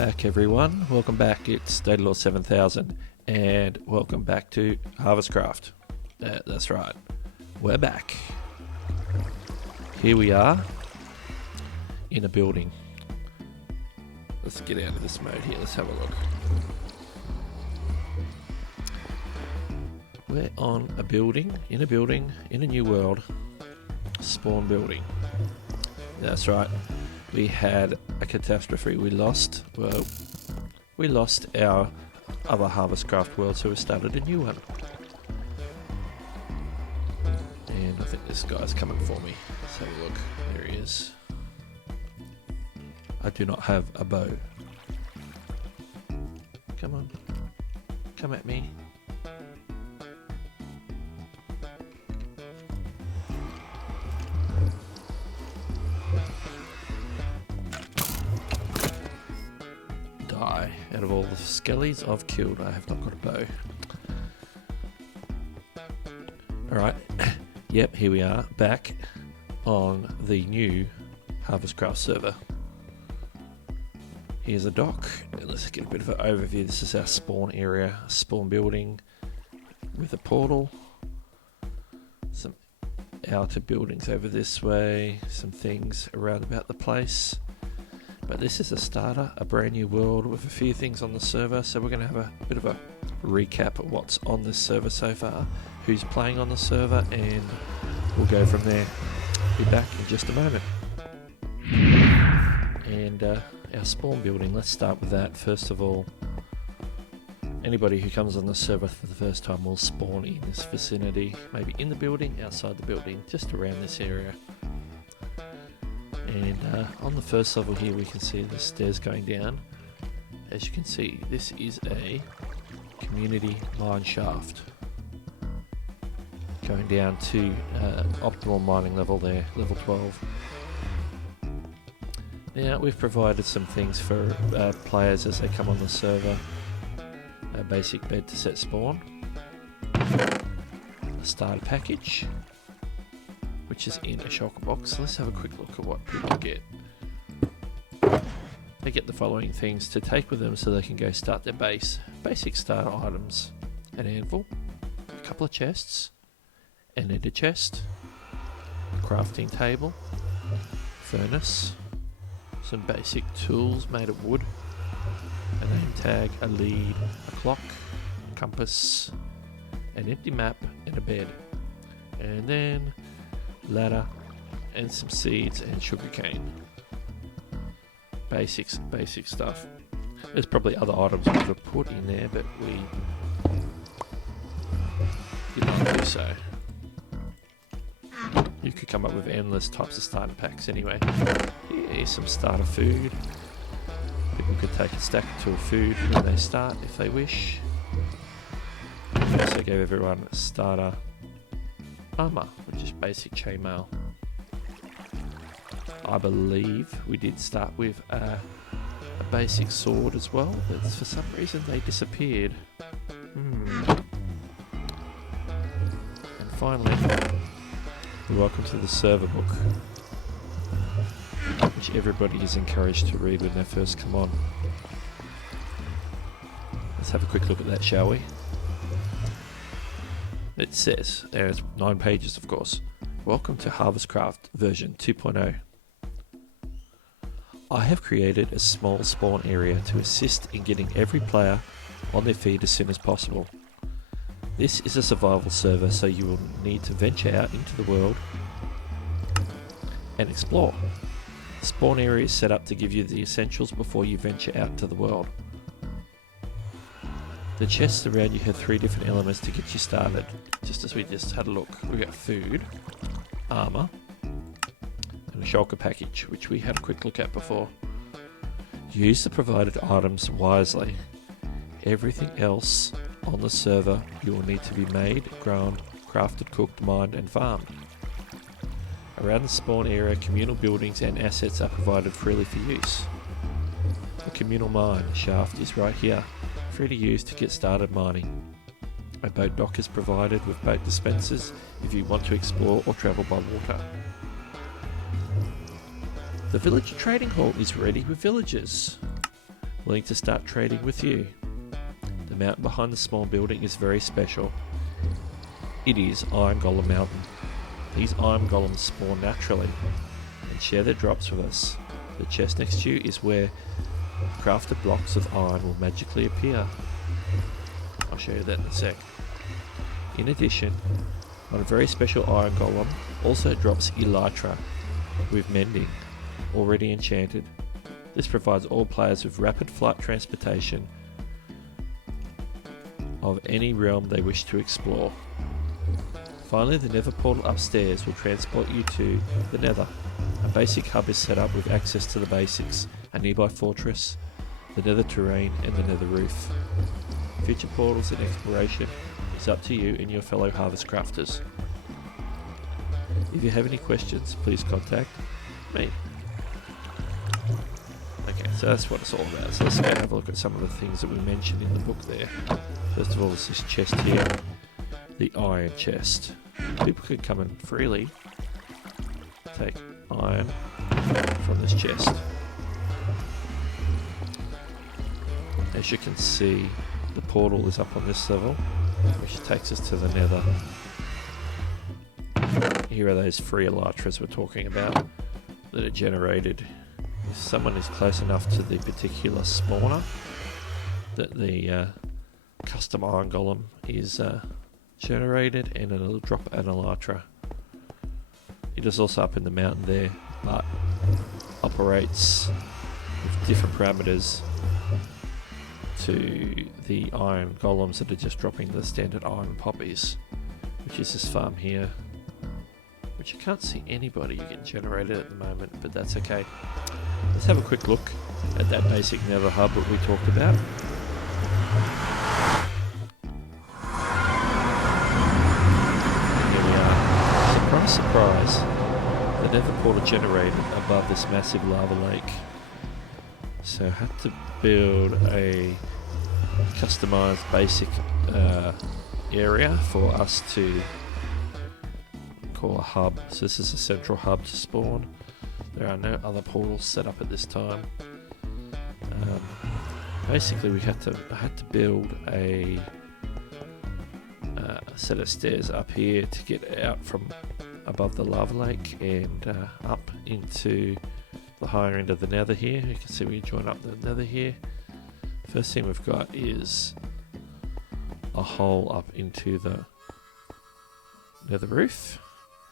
back, everyone. Welcome back. It's datalore 7000 and welcome back to HarvestCraft. That's right, we're back. Here we are in a building. Let's get out of this mode here. Let's have a look. We're on a building, in a new world. Spawn building. That's right. We had a catastrophe. We lost our other HarvestCraft world, so we started a new one. And I think this guy's coming for me. Let's have a look. There he is. I do not have a bow. Come on. Come at me. Die. Out of all the skellies I've killed, I have not got a bow. Alright. Yep, here we are, back on the new HarvestCraft server. Here's a dock. Let's get a bit of an overview. This is our spawn area, spawn building with a portal. Some outer buildings over this way, some things around about the place. But this is a starter, a brand new world with a few things on the server, so we're going to have a bit of a recap of what's on this server so far, who's playing on the server, and we'll go from there. Be back in just a moment. And our spawn building, let's start with that. First of all, anybody who comes on the server for the first time will spawn in this vicinity, maybe in the building, outside the building, just around this area. And on the first level here we can see the stairs going down. As you can see, this is a community mine shaft going down to optimal mining level there, level 12. Now we've provided some things for players as they come on the server. A basic bed to set spawn, a starter package, which is in a shulker box. Let's have a quick look at what people get. They get the following things to take with them so they can go start their base. Basic starter items: an anvil, a couple of chests, an ender chest, a crafting table, furnace, some basic tools made of wood, a name tag, a lead, a clock, a compass, an empty map, and a bed. And then ladder and some seeds and sugarcane. Basic stuff. There's probably other items we could have put in there, but we didn't do so. You could come up with endless types of starter packs anyway. Here's some starter food. People could take a stack or two of food when they start if they wish. We also gave everyone starter armor, which is basic chainmail. I believe we did start with a basic sword as well, but for some reason they disappeared. And finally, welcome to the server book, which everybody is encouraged to read when they first come on. Let's have a quick look at that, shall we? It says, there's 9 pages of course, welcome to HarvestCraft version 2.0. I have created a small spawn area to assist in getting every player on their feet as soon as possible. This is a survival server, so you will need to venture out into the world and explore. The spawn area is set up to give you the essentials before you venture out to the world. The chests around you have 3 different elements to get you started, just as we just had a look. We got food, armor, and a shulker package, which we had a quick look at before. Use the provided items wisely. Everything else on the server you will need to be made, ground, crafted, cooked, mined and farmed. Around the spawn area, communal buildings and assets are provided freely for use. The communal mine shaft is right here, free to use to get started mining. A boat dock is provided with boat dispensers if you want to explore or travel by water. The village trading hall is ready with villagers. willing to start trading with you. The mountain behind the small building is very special. It is Iron Golem Mountain. These Iron Golems spawn naturally and share their drops with us. The chest next to you is where crafted blocks of iron will magically appear. I'll show you that in a sec. In addition, one very special Iron Golem also drops Elytra with Mending, already enchanted. This provides all players with rapid flight transportation of any realm they wish to explore. Finally, the Nether portal upstairs will transport you to the Nether. A basic hub is set up with access to the basics, a nearby fortress, the Nether terrain and the Nether roof. Future portals and exploration is up to you and your fellow HarvestCrafters. If you have any questions, please contact me. Okay, so that's what it's all about. So let's go and have a look at some of the things that we mentioned in the book there. First of all, there's this chest here, the iron chest. People could come in freely, take iron from this chest. As you can see, the portal is up on this level, which takes us to the Nether. Here are those free elytras we're talking about that are generated if someone is close enough to the particular spawner that the custom Iron Golem is generated, and it'll drop an elytra. It is also up in the mountain there, but operates with different parameters to the Iron Golems that are just dropping the standard iron poppies, which is this farm here, which you can't see anybody you can generate it at the moment, but that's okay. Let's have a quick look at that basic Nether hub that we talked about. Here we are. Surprise, surprise. The Nether portal generated above this massive lava lake. So I had to build a customized basic area for us to call a hub. So this is a central hub to spawn. There are no other portals set up at this time. Basically, I had to build a set of stairs up here to get out from above the lava lake and up into the higher end of the Nether here. You can see we join up the Nether here. First thing we've got is a hole up into the Nether roof.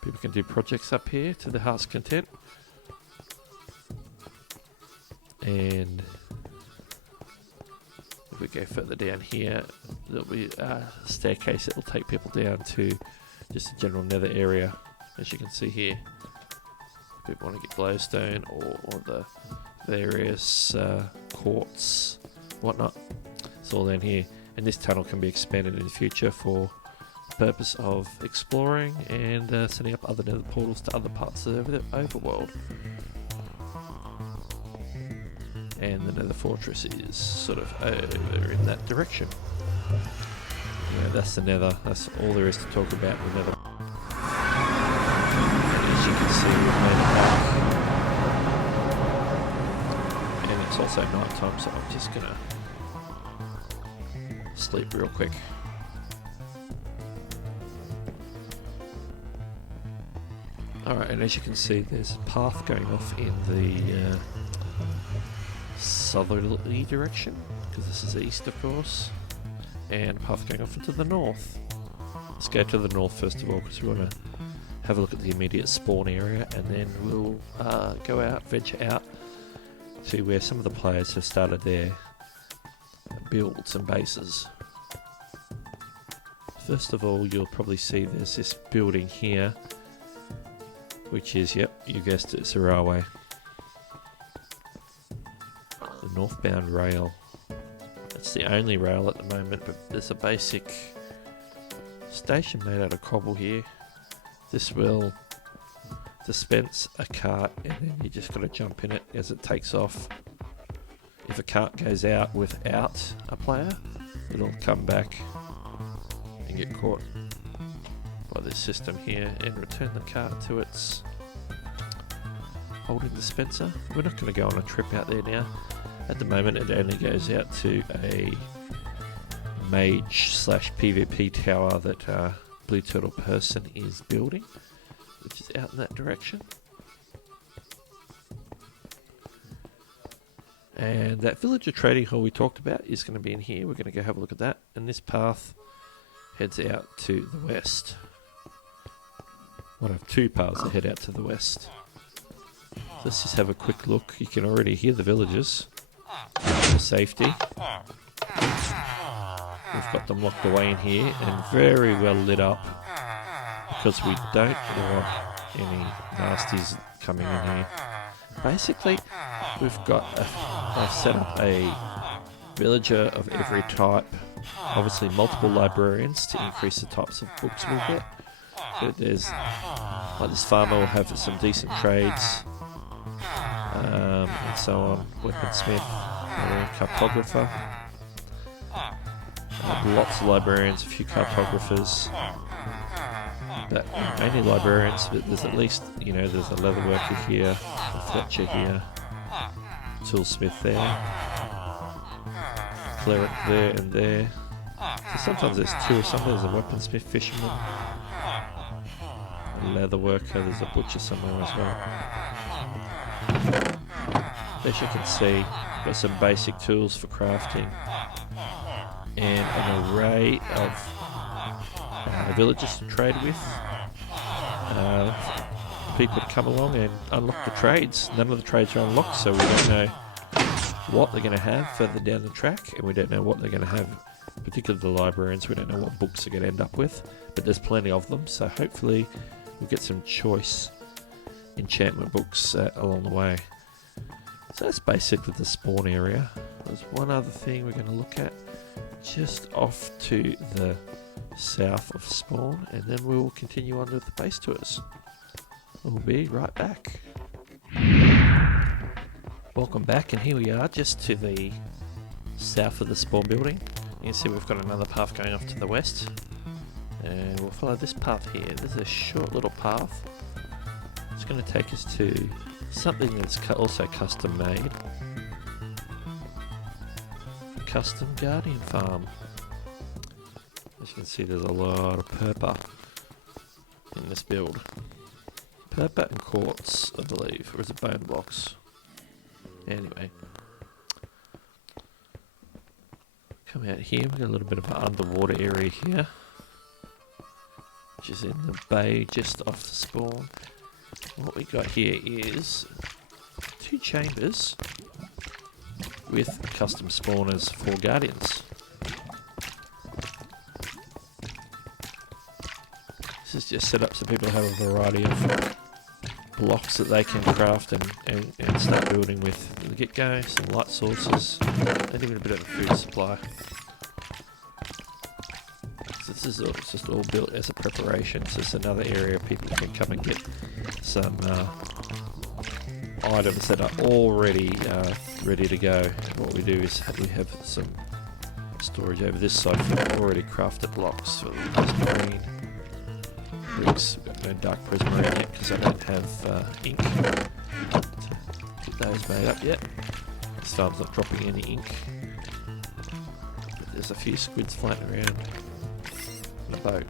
People can do projects up here to the heart's content. And if we go further down here, there'll be a staircase that will take people down to just a general Nether area, as you can see here. If people want to get glowstone or the various quartz, whatnot, it's all down here. And this tunnel can be expanded in the future for the purpose of exploring and setting up other Nether portals to other parts of the overworld. And the Nether fortress is sort of over in that direction. Yeah, that's the Nether. That's all there is to talk about with Nether. As you can see, we've made it back. And it's also night time, so I'm just gonna sleep real quick. Alright, and as you can see, there's a path going off in the southerly direction, because this is east, of course, and a path going off into the north. Let's go to the north first of all, because we want to have a look at the immediate spawn area, and then we'll go out, venture out to where some of the players have started their builds and bases. First of all, you'll probably see there's this building here, which is, yep, you guessed it, it's a railway. The northbound rail. It's the only rail at the moment, but there's a basic station made out of cobble here. This will dispense a cart, and then you just got to jump in it as it takes off. If a cart goes out without a player, it'll come back and get caught by this system here and return the cart to its holding dispenser. We're not going to go on a trip out there now. At the moment it only goes out to a mage / PvP tower that Blue Turtle person is building, which is out in that direction. And that villager trading hall we talked about is going to be in here. We're going to go have a look at that. And this path heads out to the west. One of two paths that head out to the west. So let's just have a quick look. You can already hear the villagers for safety. We've got them locked away in here and very well lit up because we don't want any nasties coming in here. Basically, we've got I've set up a villager of every type. Obviously, multiple librarians to increase the types of books we get. But there's like this farmer will have some decent trades, and so on. Weaponsmith, cartographer. Lots of librarians, a few cartographers. But mainly librarians, but there's at least, you know, there's a leather worker here, a fletcher here, toolsmith there, cleric there and there. So sometimes there's two, sometimes there's a weaponsmith, fisherman, a leather worker, there's a butcher somewhere as well. As you can see, got some basic tools for crafting and an array of villagers to trade with. People to come along and unlock the trades. None of the trades are unlocked, so we don't know what they're going to have further down the track, and we don't know what they're going to have, particularly the librarians. We don't know what books they're going to end up with, but there's plenty of them, so hopefully we'll get some choice enchantment books along the way. So that's basically the spawn area. There's one other thing we're going to look at just off to the south of spawn, and then we will continue on with the base tours. We'll be right back. Welcome back, and here we are just to the south of the spawn building. You can see we've got another path going off to the west, and we'll follow this path here. There's a short little path. It's going to take us to something that's also custom made. Custom Guardian Farm. As you can see, there's a lot of purple in this build. Purple and quartz, I believe, or is it bone blocks? Anyway, come out here. We've got a little bit of an underwater area here, which is in the bay just off the spawn. What we got here is two chambers with custom spawners for guardians. This is just set up so people have a variety of blocks that they can craft and start building with the get-go. Some light sources, and even a bit of a food supply. So this is just all built as a preparation. So it's another area people can come and get some items that are already ready to go. And what we do is we have some storage over this side for already crafted blocks. So green bricks. We've got no dark prismarine yet because I don't have ink to get those made up yet. This farm's not dropping any ink. But there's a few squids floating around on a boat.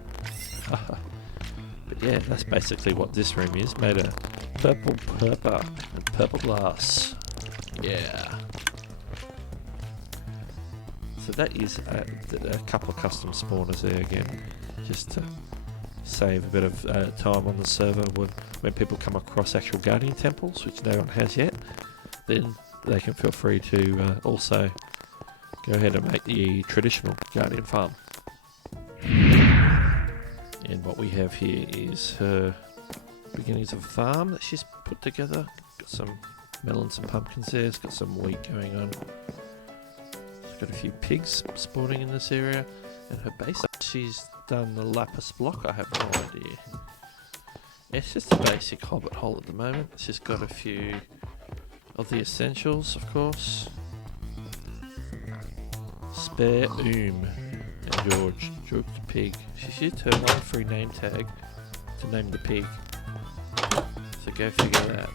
But yeah, that's basically what this room is, made of purple and purple glass. Yeah. So that is a couple of custom spawners there again, just to save a bit of time on the server when people come across actual guardian temples, which no one has yet. Then they can feel free to also go ahead and make the traditional guardian farm. And what we have here is her beginnings of a farm that she's put together. Got some melons and pumpkins there. It's got some wheat going on. She's got a few pigs spawning in this area. And her base, she's done the lapis block. I have no idea. It's just a basic hobbit hole at the moment. It's just got a few of the essentials, of course. Spare and George the pig. She's used her one free name tag to name the pig. So go figure that.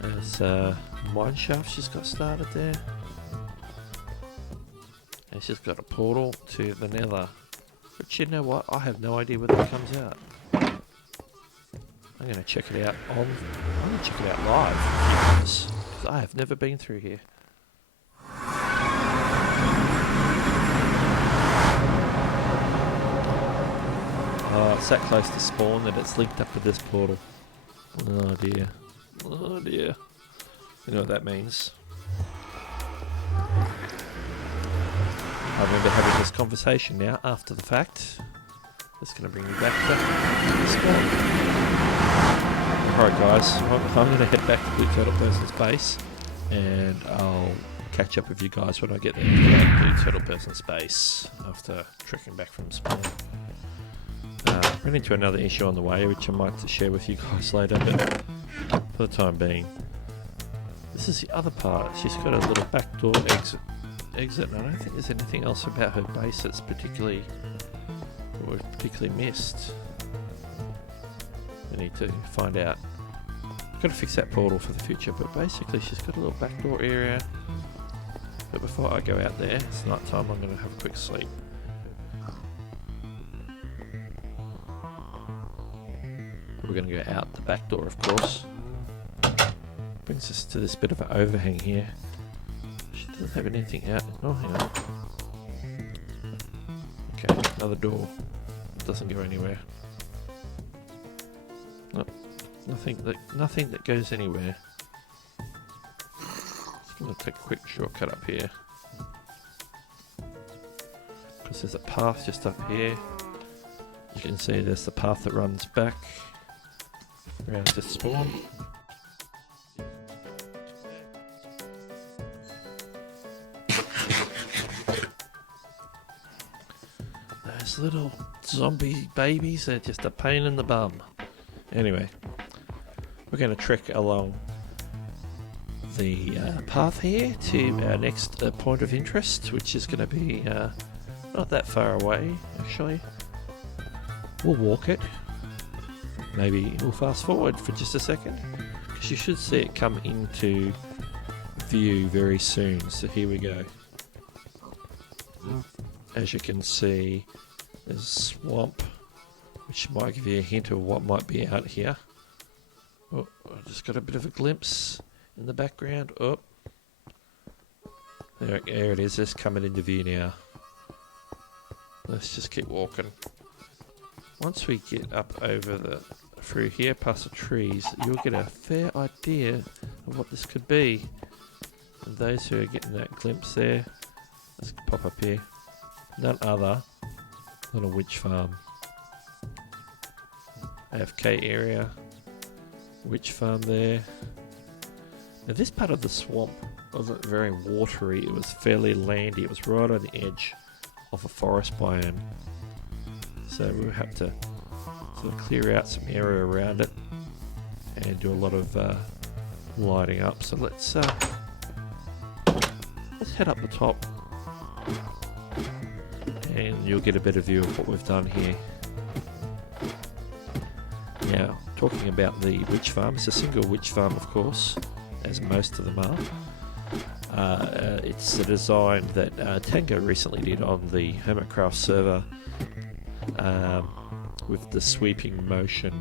There's mine shaft she's got started there. And she's got a portal to the nether. But you know what? I have no idea where that comes out. I'm going to check it out I'm going to check it out live, because I have never been through here. Oh, it's that close to spawn that it's linked up with this portal. Oh dear. Oh dear. You know what that means. I remember having this conversation now after the fact. It's going to bring me back to the spawn. Alright guys, I'm going to head back to Blue Turtle Person's base, and I'll catch up with you guys when I get there to that Blue Turtle Person's base after trekking back from spawn. Ran into another issue on the way, which I might share with you guys later, but for the time being, this is the other part. She's got a little backdoor exit, and I don't think there's anything else about her base that's particularly missed. I need to find out. I've got to fix that portal for the future, but basically she's got a little backdoor area. But before I go out there, it's night time, I'm going to have a quick sleep. We're going to go out the back door, of course. Brings us to this bit of an overhang here. She doesn't have anything out. Oh, hang on. Okay, another door. It doesn't go anywhere. No, nothing that goes anywhere. Just going to take a quick shortcut up here, because there's a path just up here. You can see there's the path that runs back around to spawn. Those little zombie babies, they're just a pain in the bum. Anyway, we're going to trek along the path here to our next point of interest, which is going to be not that far away, actually. We'll walk it. Maybe we'll fast forward for just a second, because you should see it come into view very soon. So here we go. As you can see, there's a swamp, which might give you a hint of what might be out here. Oh, I just got a bit of a glimpse in the background. Oh, there it is. It's coming into view now. Let's just keep walking. Once we get up over through here past the trees, you'll get a fair idea of what this could be. And those who are getting that glimpse there, let's pop up here. None other than a witch farm. AFK area, witch farm there. Now this part of the swamp wasn't very watery, it was fairly landy, it was right on the edge of a forest biome. So we'll have to sort of clear out some area around it and do a lot of lighting up. So let's head up the top, and you'll get a better view of what we've done here. Now, talking about the witch farm, it's a single witch farm, of course, as most of them are. It's a design that Tango recently did on the HarvestCraft server, with the sweeping motion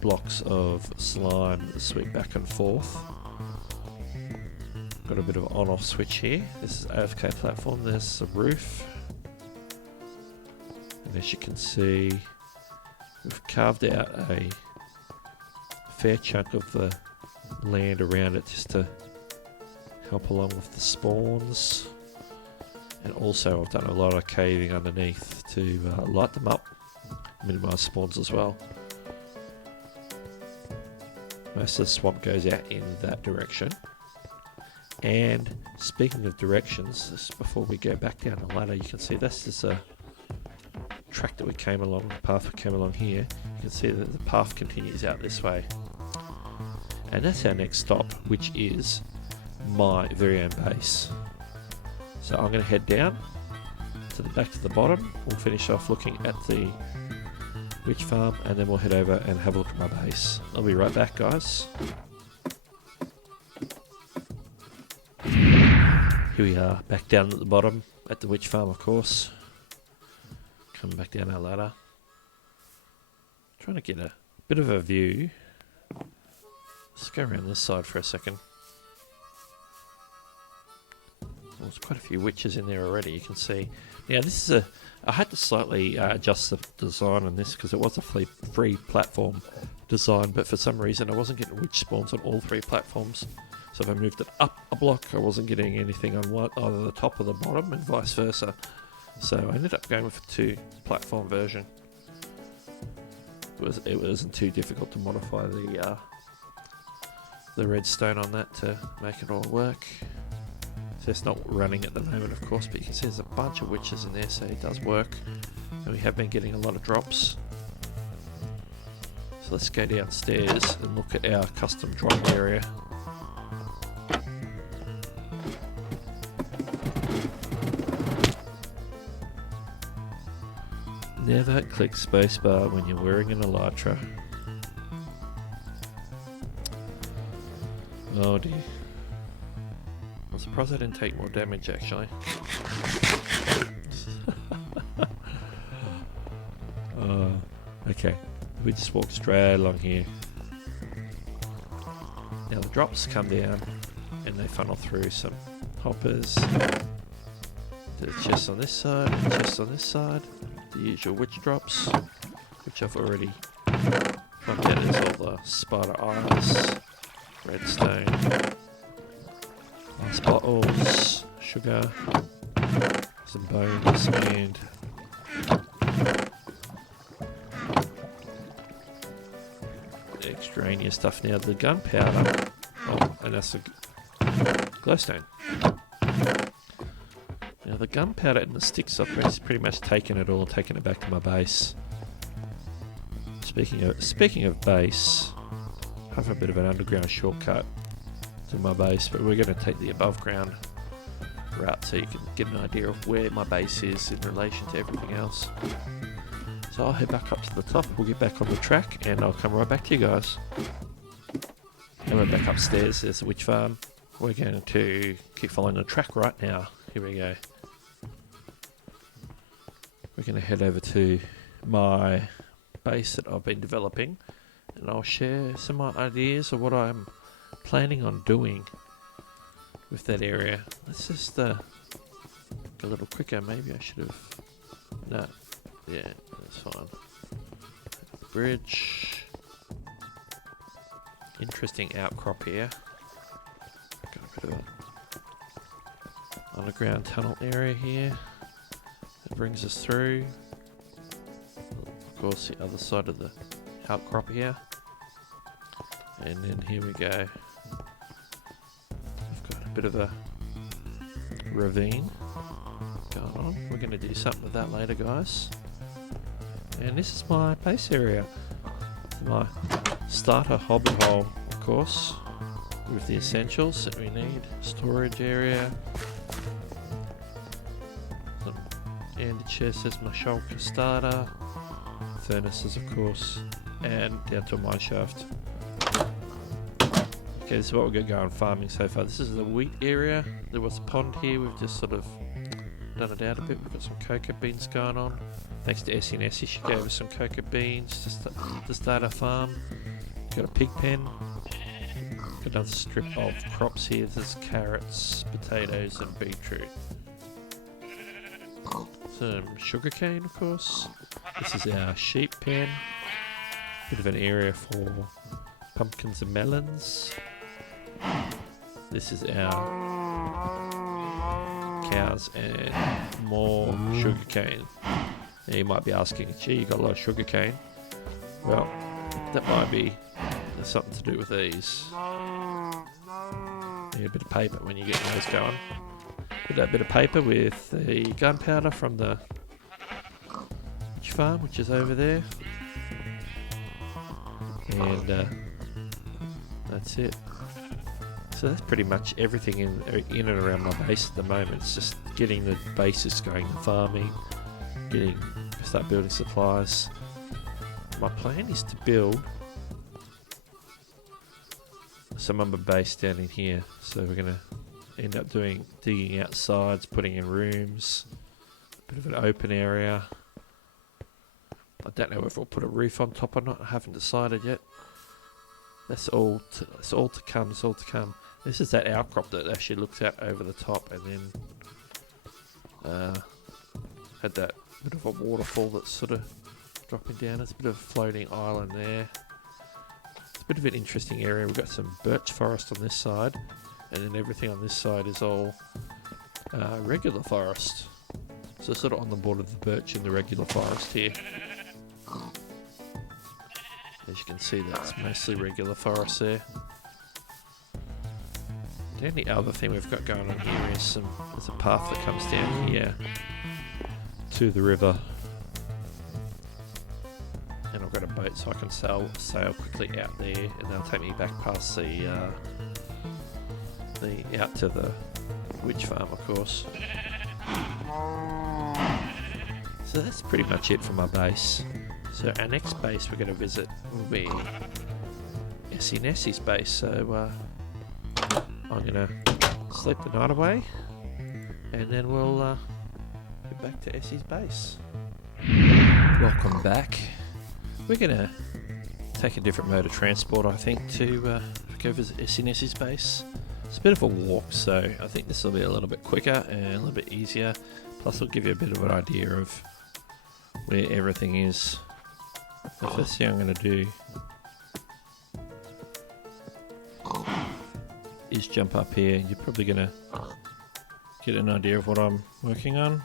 blocks of slime that sweep back and forth. Got a bit of on-off switch here. This is AFK platform. There's the roof, and as you can see, we've carved out a fair chunk of the land around it just to help along with the spawns. And also I've done a lot of caving underneath to light them up, minimise spawns as well. Most of the swamp goes out in that direction. And speaking of directions, just before we go back down the ladder, you can see this is a track that we came along, the path we came along here. You can see that the path continues out this way. And that's our next stop, which is my very own base. So I'm going to head down to the back to the bottom. We'll finish off looking at the witch farm, and then we'll head over and have a look at my base. I'll be right back, guys. Here we are, back down at the bottom at the witch farm, of course. Coming back down our ladder. Trying to get a bit of a view. Let's go around this side for a second. Well, there's quite a few witches in there already, you can see. Now this is I had to slightly adjust the design on this because it was a free platform design, but for some reason I wasn't getting witch spawns on all 3 platforms. So if I moved it up a block, I wasn't getting anything on either the top or the bottom, and vice versa. So I ended up going with a 2 platform version. It wasn't too difficult to modify the redstone on that to make it all work. So it's not running at the moment, of course, but you can see there's a bunch of witches in there, so it does work. And we have been getting a lot of drops. So let's go downstairs and look at our custom drop area. Never click spacebar when you're wearing an elytra. Oh dear. I'm surprised I didn't take more damage actually. Okay. We just walk straight along here. Now the drops come down and they funnel through some hoppers. To the chest on this side, chest on this side. The usual witch drops, which I've already plugged out. There's all the spider eyes, redstone, ice bottles, sugar, some bones, and extraneous stuff. Now the gunpowder, and that's a glowstone. Now the gunpowder and the sticks, I've pretty much taken it all, taken it back to my base. Speaking of base, I have a bit of an underground shortcut to my base, but we're going to take the above ground route so you can get an idea of where my base is in relation to everything else. So I'll head back up to the top, we'll get back on the track, and I'll come right back to you guys. And we're back upstairs, there's the witch farm. We're going to keep following the track right now. Here we go. We're going to head over to my base that I've been developing, and I'll share some ideas of what I'm planning on doing with that area. Let's just go a little quicker. Maybe I should have... No. Yeah, that's fine. Bridge. Interesting outcrop here. Got a bit of an underground tunnel area here. That brings us through. Of course, the other side of the outcrop here. And then here we go. We've got a bit of a ravine going on. We're going to do something with that later, guys. And this is my base area. My starter hobby hole, of course, with the essentials that we need. Storage area. And the chest is my shulker starter, furnaces of course, and down to a mine shaft. Okay, this is what we're going to go on farming so far. This is the wheat area. There was a pond here, we've just sort of done it out a bit. We've got some cocoa beans going on. Thanks to Essie and Essie, she gave us some cocoa beans to start our farm. Got a pig pen. Got another strip of crops here. There's carrots, potatoes and beetroot. Some sugarcane, of course. This is our sheep pen. Bit of an area for pumpkins and melons. This is our cows and more sugarcane. Now you might be asking, gee, you got a lot of sugarcane. Well, that might be something to do with these. You need a bit of paper when you get those going. Put that bit of paper with the gunpowder from the witch farm, which is over there. And that's it. So that's pretty much everything in and around my base at the moment. It's just getting the basis going, farming, start building supplies. My plan is to build some umber base down in here. So we're going to end up digging out sides, putting in rooms, a bit of an open area. I don't know if we'll put a roof on top or not. I haven't decided yet. That's all to come. It's all to come. This is that outcrop that actually looks out over the top, and then had that bit of a waterfall that's sort of dropping down. There's a bit of a floating island there. It's a bit of an interesting area. We've got some birch forest on this side, and then everything on this side is all regular forest. So sort of on the border of the birch and the regular forest here. As you can see, that's mostly regular forest there. The only other thing we've got going on here is there's a path that comes down here to the river. And I've got a boat so I can sail quickly out there, and they'll take me back past the out to the witch farm, of course. So that's pretty much it for my base. So our next base we're going to visit will be Essie Nessie's base. So I'm going to sleep the night away, and then we'll get back to Essie's base. Welcome back. We're going to take a different mode of transport, I think, to go visit Essie Nessie's base. It's a bit of a walk, so I think this will be a little bit quicker and a little bit easier. Plus it'll give you a bit of an idea of where everything is. The first thing I'm going to do is jump up here. You're probably going to get an idea of what I'm working on.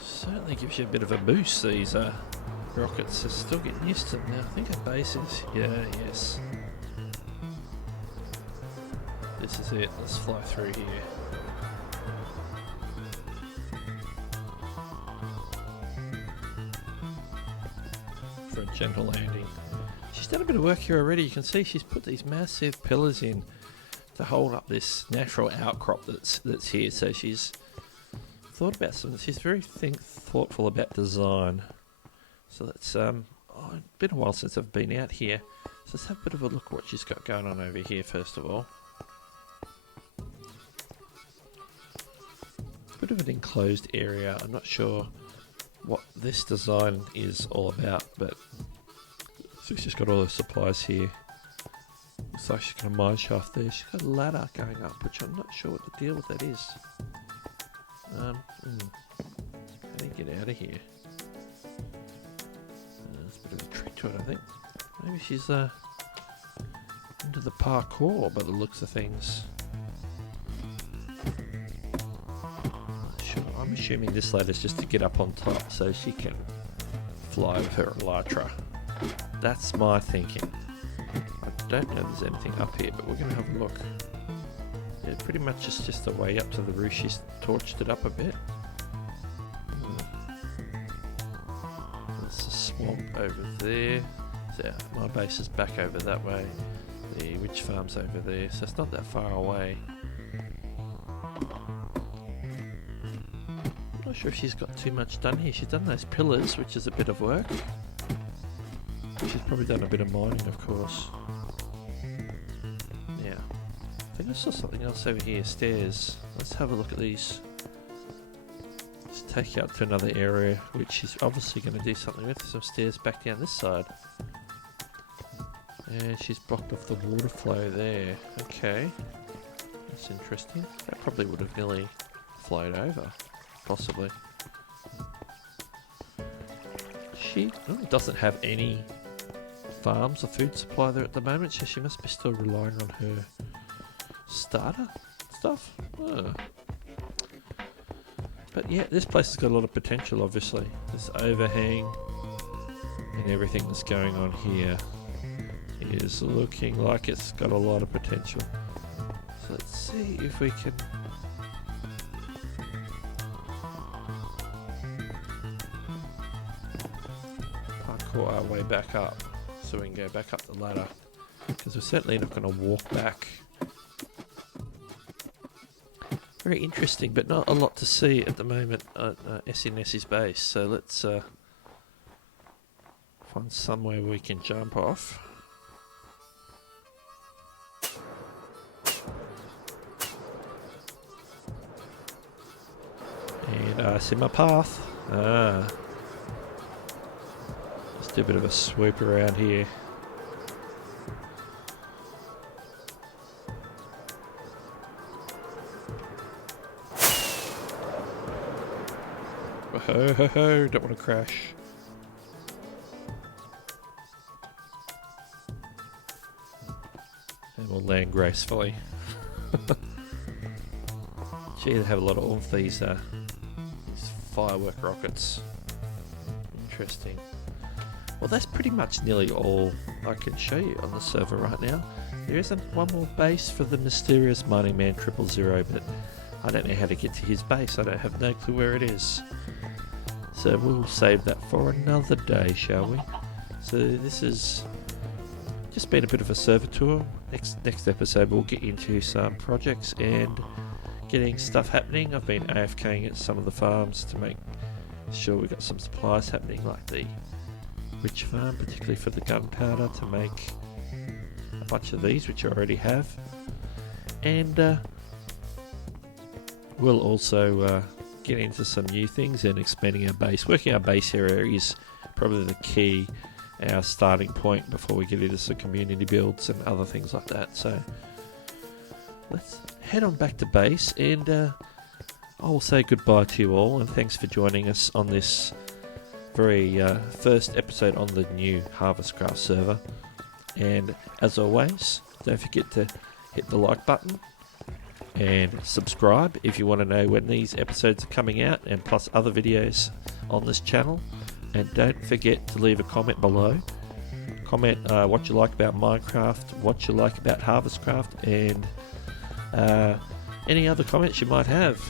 Certainly gives you a bit of a boost, these rockets. Are still getting used to them now. I think our base is, yes. This is it. Let's fly through here. For a gentle landing. She's done a bit of work here already. You can see she's put these massive pillars in to hold up this natural outcrop that's here. So she's thought about something. She's very thoughtful about design. So that's been a while since I've been out here. So let's have a bit of a look at what she's got going on over here first of all. Bit of an enclosed area. I'm not sure what this design is all about, but so she's got all the supplies here. Looks like she's got a mine shaft there. She's got a ladder going up, which I'm not sure what the deal with that is. How do you get out of here? There's a bit of a trick to it, I think. Maybe she's into the parkour by the looks of things. Sure, I'm assuming this ladder's just to get up on top so she can fly with her elytra. That's my thinking. I don't know if there's anything up here, but we're going to have a look. Yeah, pretty much it's just a way up to the roof. She's torched it up a bit. There's a swamp over there. So my base is back over that way. The witch farm's over there, so it's not that far away. I'm not sure if she's got too much done here. She's done those pillars, which is a bit of work. She's probably done a bit of mining, of course. Yeah. I think I saw something else over here, stairs. Let's have a look at these. Let's take you out to another area, which she's obviously going to do something with. Some stairs back down this side. And she's blocked off the water flow there. Okay. That's interesting. That probably would have nearly flowed over. Possibly. She doesn't have any farms or food supply there at the moment, so she must be still relying on her starter stuff. But yeah, this place has got a lot of potential, obviously. This overhang and everything that's going on here is looking like it's got a lot of potential. So let's see if we can parkour our way back up. So so we can go back up the ladder, because we're certainly not going to walk back. Very interesting, but not a lot to see at the moment at SNS's base. So let's find somewhere we can jump off. And I see my path. Let's do a bit of a swoop around here. Ho ho ho, don't want to crash. And we'll land gracefully. Gee, they have a lot of oomph, these firework rockets. Interesting. Well, that's pretty much nearly all I can show you on the server right now. There isn't one more base for the mysterious mining man 000, but I don't know how to get to his base. I don't have no clue where it is. So we'll save that for another day, shall we? So this has just been a bit of a server tour. Next episode we'll get into some projects and getting stuff happening. I've been AFKing at some of the farms to make sure we've got some supplies happening, like the Rich farm, particularly for the gunpowder, to make a bunch of these, which I already have. And we'll also get into some new things and expanding our base. Working our base area is probably the key, our starting point before we get into some community builds and other things like that. So let's head on back to base, and I will say goodbye to you all, and thanks for joining us on this very first episode on the new HarvestCraft server. And as always, don't forget to hit the like button and subscribe if you want to know when these episodes are coming out, and plus other videos on this channel. And don't forget to leave a comment below. Comment what you like about Minecraft, what you like about HarvestCraft, and any other comments you might have.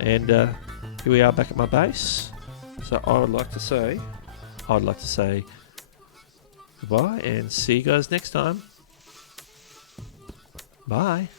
And here we are back at my base. So I'd like to say goodbye and see you guys next time. Bye.